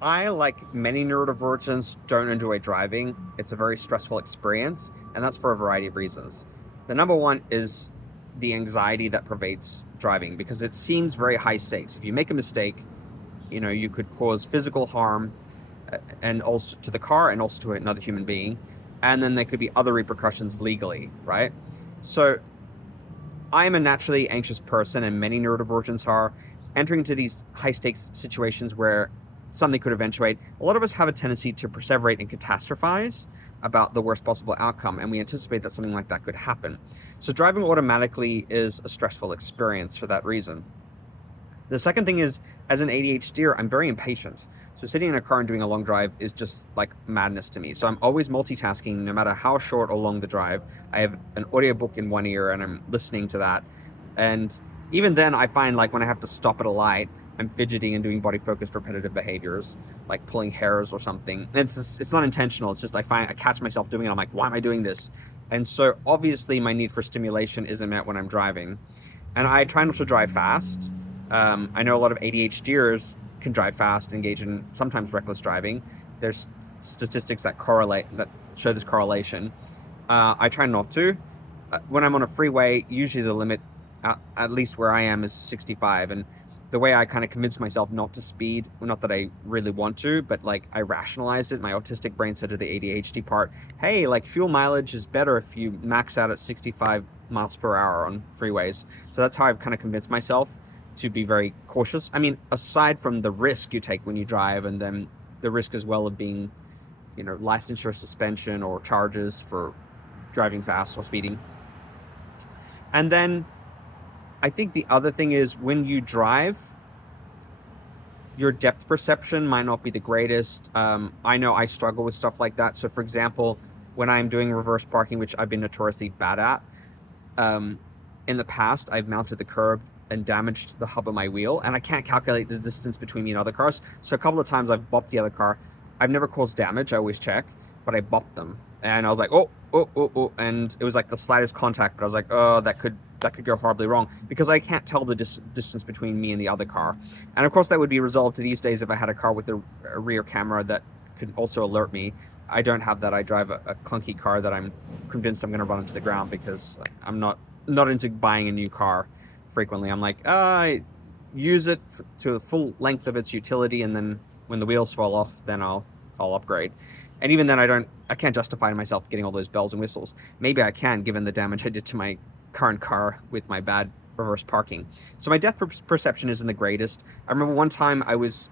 I, like many neurodivergents, don't enjoy driving. It's a very stressful experience, and that's for a variety of reasons. The number one is the anxiety that pervades driving because it seems very high stakes. If you make a mistake, you could cause physical harm and also to the car and also to another human being. And then there could be other repercussions legally, right? So I'm a naturally anxious person, and many neurodivergents are. Entering into these high stakes situations where something could eventuate, a lot of us have a tendency to perseverate and catastrophize about the worst possible outcome, and we anticipate that something like that could happen. So driving automatically is a stressful experience for that reason. The second thing is, as an ADHDer, I'm very impatient. So sitting in a car and doing a long drive is just like madness to me. So I'm always multitasking, no matter how short or long the drive. I have an audiobook in one ear and I'm listening to that. And even then, I find like when I have to stop at a light, I'm fidgeting and doing body focused repetitive behaviors, like pulling hairs or something. And it's not intentional. It's just I catch myself doing it. I'm like, why am I doing this? And so obviously my need for stimulation isn't met when I'm driving. And I try not to drive fast. I know a lot of ADHDers can drive fast, engage in sometimes reckless driving. There's statistics that show this correlation. I try not to. When I'm on a freeway, usually the limit, at least where I am, is 65. And the way I kind of convince myself not to speed, well, not that I really want to, but like I rationalize it. My autistic brain said to the ADHD part, hey, like fuel mileage is better if you max out at 65 miles per hour on freeways. So that's how I've kind of convinced myself to be very cautious. I mean, aside from the risk you take when you drive, and then the risk as well of being, licensure suspension or charges for driving fast or speeding. And then I think the other thing is when you drive, your depth perception might not be the greatest. I know I struggle with stuff like that. So for example, when I'm doing reverse parking, which I've been notoriously bad at, in the past, I've mounted the curb and damaged the hub of my wheel, and I can't calculate the distance between me and other cars. So a couple of times I've bopped the other car. I've never caused damage, I always check, but I bopped them. And I was like, oh, oh, oh, oh, and it was like the slightest contact, but I was like, oh, that could go horribly wrong because I can't tell the distance between me and the other car. And of course that would be resolved these days if I had a car with a rear camera that could also alert me. I don't have that. I drive a clunky car that I'm convinced I'm going to run into the ground because I'm not into buying a new car frequently. I'm like, I use it to the full length of its utility, and then when the wheels fall off, then I'll upgrade. And even then, I can't justify to myself getting all those bells and whistles. Maybe I can, given the damage I did to my current car with my bad reverse parking. So my depth perception isn't the greatest. I remember one time I was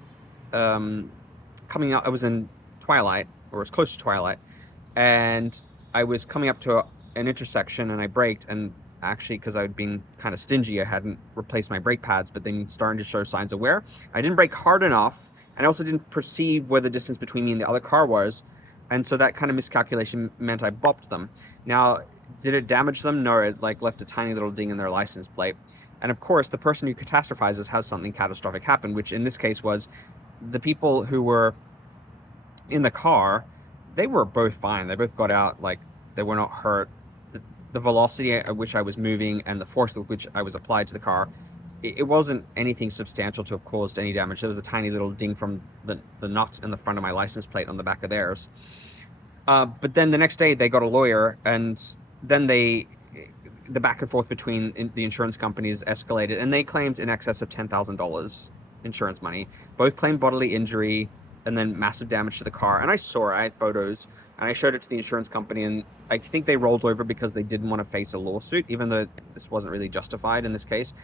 coming out. I was in twilight, or was close to twilight, and I was coming up to an intersection, and I braked, and actually, because I'd been kind of stingy, I hadn't replaced my brake pads, but then starting to show signs of wear. I didn't brake hard enough, and I also didn't perceive where the distance between me and the other car was, and so that kind of miscalculation meant I bopped them. Now, did it damage them? No, it like left a tiny little ding in their license plate. And of course, the person who catastrophizes has something catastrophic happen, which in this case was the people who were in the car. They were both fine. They both got out, like they were not hurt. The velocity at which I was moving and the force with which I was applied to the car, it wasn't anything substantial to have caused any damage. There was a tiny little ding from the nut in the front of my license plate on the back of theirs. But then the next day they got a lawyer, and then the back and forth between the insurance companies escalated, and they claimed in excess of $10,000 insurance money. Both claimed bodily injury and then massive damage to the car. And I saw it. I had photos, and I showed it to the insurance company, and I think they rolled over because they didn't want to face a lawsuit, even though this wasn't really justified in this case.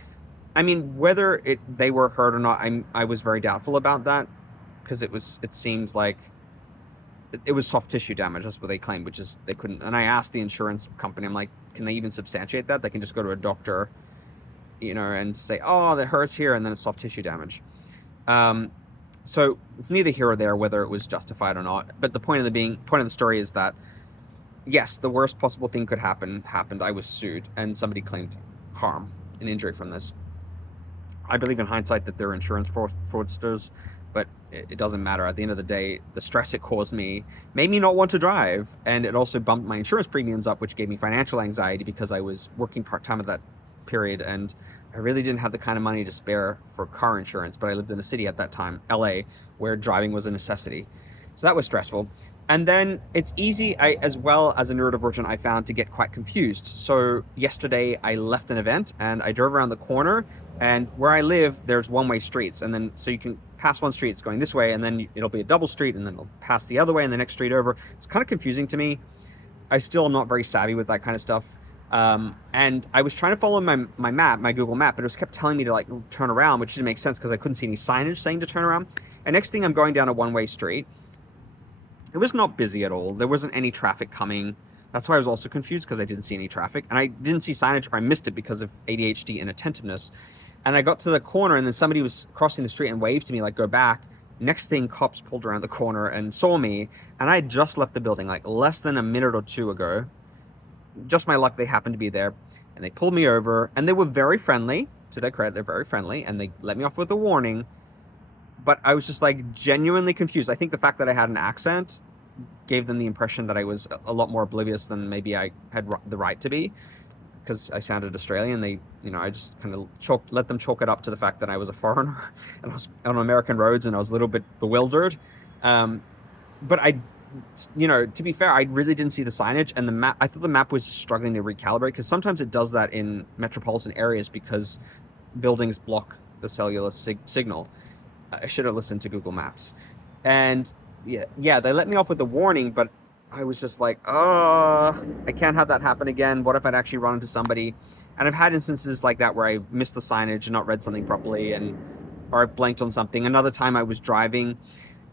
I mean, whether they were hurt or not, I was very doubtful about that, because it seemed like it was soft tissue damage. That's what they claimed, which is they couldn't. And I asked the insurance company, I'm like, can they even substantiate that? They can just go to a doctor, and say, oh, that hurts here, and then it's soft tissue damage. So it's neither here or there whether it was justified or not. But the point of the story is that yes, the worst possible thing could happened. I was sued, and somebody claimed harm and injury from this. I believe in hindsight that they're insurance fraudsters, but it doesn't matter. At the end of the day, the stress it caused me made me not want to drive, and it also bumped my insurance premiums up, which gave me financial anxiety because I was working part-time at that period, and I really didn't have the kind of money to spare for car insurance, but I lived in a city at that time, LA, where driving was a necessity. So that was stressful. And then it's easy, as well as a neurodivergent, I found to get quite confused. So yesterday I left an event and I drove around the corner, and where I live, there's one-way streets. And then, so you can pass one street, it's going this way, and then it'll be a double street, and then it'll pass the other way and the next street over. It's kind of confusing to me. I still am not very savvy with that kind of stuff. And I was trying to follow my map, my Google map, but it was kept telling me to like turn around, which didn't make sense because I couldn't see any signage saying to turn around. And next thing, I'm going down a one-way street. It was not busy at all. There wasn't any traffic coming. That's why I was also confused, because I didn't see any traffic. And I didn't see signage, or I missed it because of ADHD and inattentiveness. And I got to the corner, and then somebody was crossing the street and waved to me, like, go back. Next thing, cops pulled around the corner and saw me. And I had just left the building, like less than a minute or two ago. Just my luck, they happened to be there. And they pulled me over. And they were very friendly. To their credit, they're very friendly. And they let me off with a warning. But I was just like genuinely confused. I think the fact that I had an accent gave them the impression that I was a lot more oblivious than maybe I had the right to be, because I sounded Australian. They, I just kind of let them chalk it up to the fact that I was a foreigner and I was on American roads and I was a little bit bewildered. But to be fair, I really didn't see the signage, and the map. I thought the map was struggling to recalibrate, because sometimes it does that in metropolitan areas because buildings block the cellular signal. I should have listened to Google Maps. And yeah, they let me off with a warning, but I was just like, oh, I can't have that happen again. What if I'd actually run into somebody? And I've had instances like that where I missed the signage and not read something properly, or I blanked on something. Another time I was driving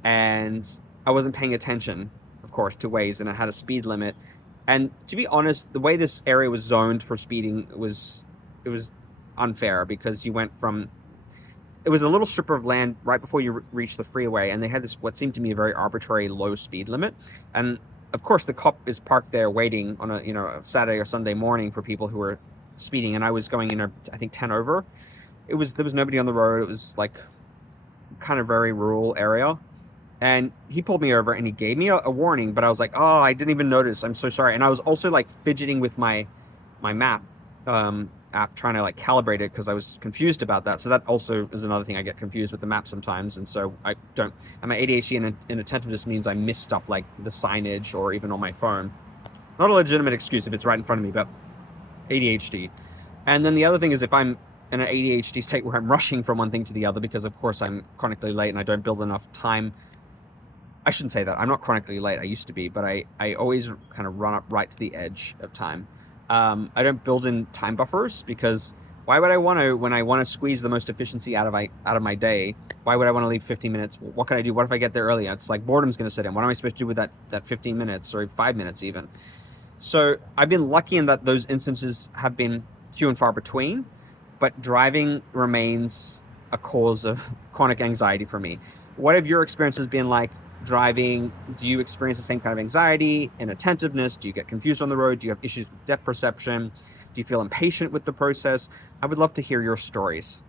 and I wasn't paying attention, of course, to Waze, and it had a speed limit. And to be honest, the way this area was zoned for speeding it was unfair, because you went from, it was a little strip of land right before you reach the freeway, and they had this, what seemed to me, a very arbitrary low speed limit. And of course the cop is parked there waiting on a Saturday or Sunday morning for people who are speeding, and I was going in, I think 10 over. There was nobody on the road. It was like kind of very rural area. And he pulled me over and he gave me a warning, but I was like, oh, I didn't even notice. I'm so sorry. And I was also like fidgeting with my map app, trying to like calibrate it, because I was confused about that. So that also is another thing. I get confused with the map sometimes. And so and my ADHD and inattentiveness means I miss stuff like the signage or even on my phone. Not a legitimate excuse if it's right in front of me, but ADHD. And then the other thing is, if I'm in an ADHD state where I'm rushing from one thing to the other, because of course I'm chronically late and I don't build enough time. I shouldn't say that. I'm not chronically late. I used to be, but I always kind of run up right to the edge of time. I don't build in time buffers, because why would I want to, when I want to squeeze the most efficiency out of my day, why would I want to leave 15 minutes? What can I do? What if I get there early? It's like boredom's going to sit in. What am I supposed to do with that 15 minutes or 5 minutes even? So I've been lucky in that those instances have been few and far between, but driving remains a cause of chronic anxiety for me. What have your experiences been like driving? Do you experience the same kind of anxiety, inattentiveness? Do you get confused on the road? Do you have issues with depth perception? Do you feel impatient with the process? I would love to hear your stories.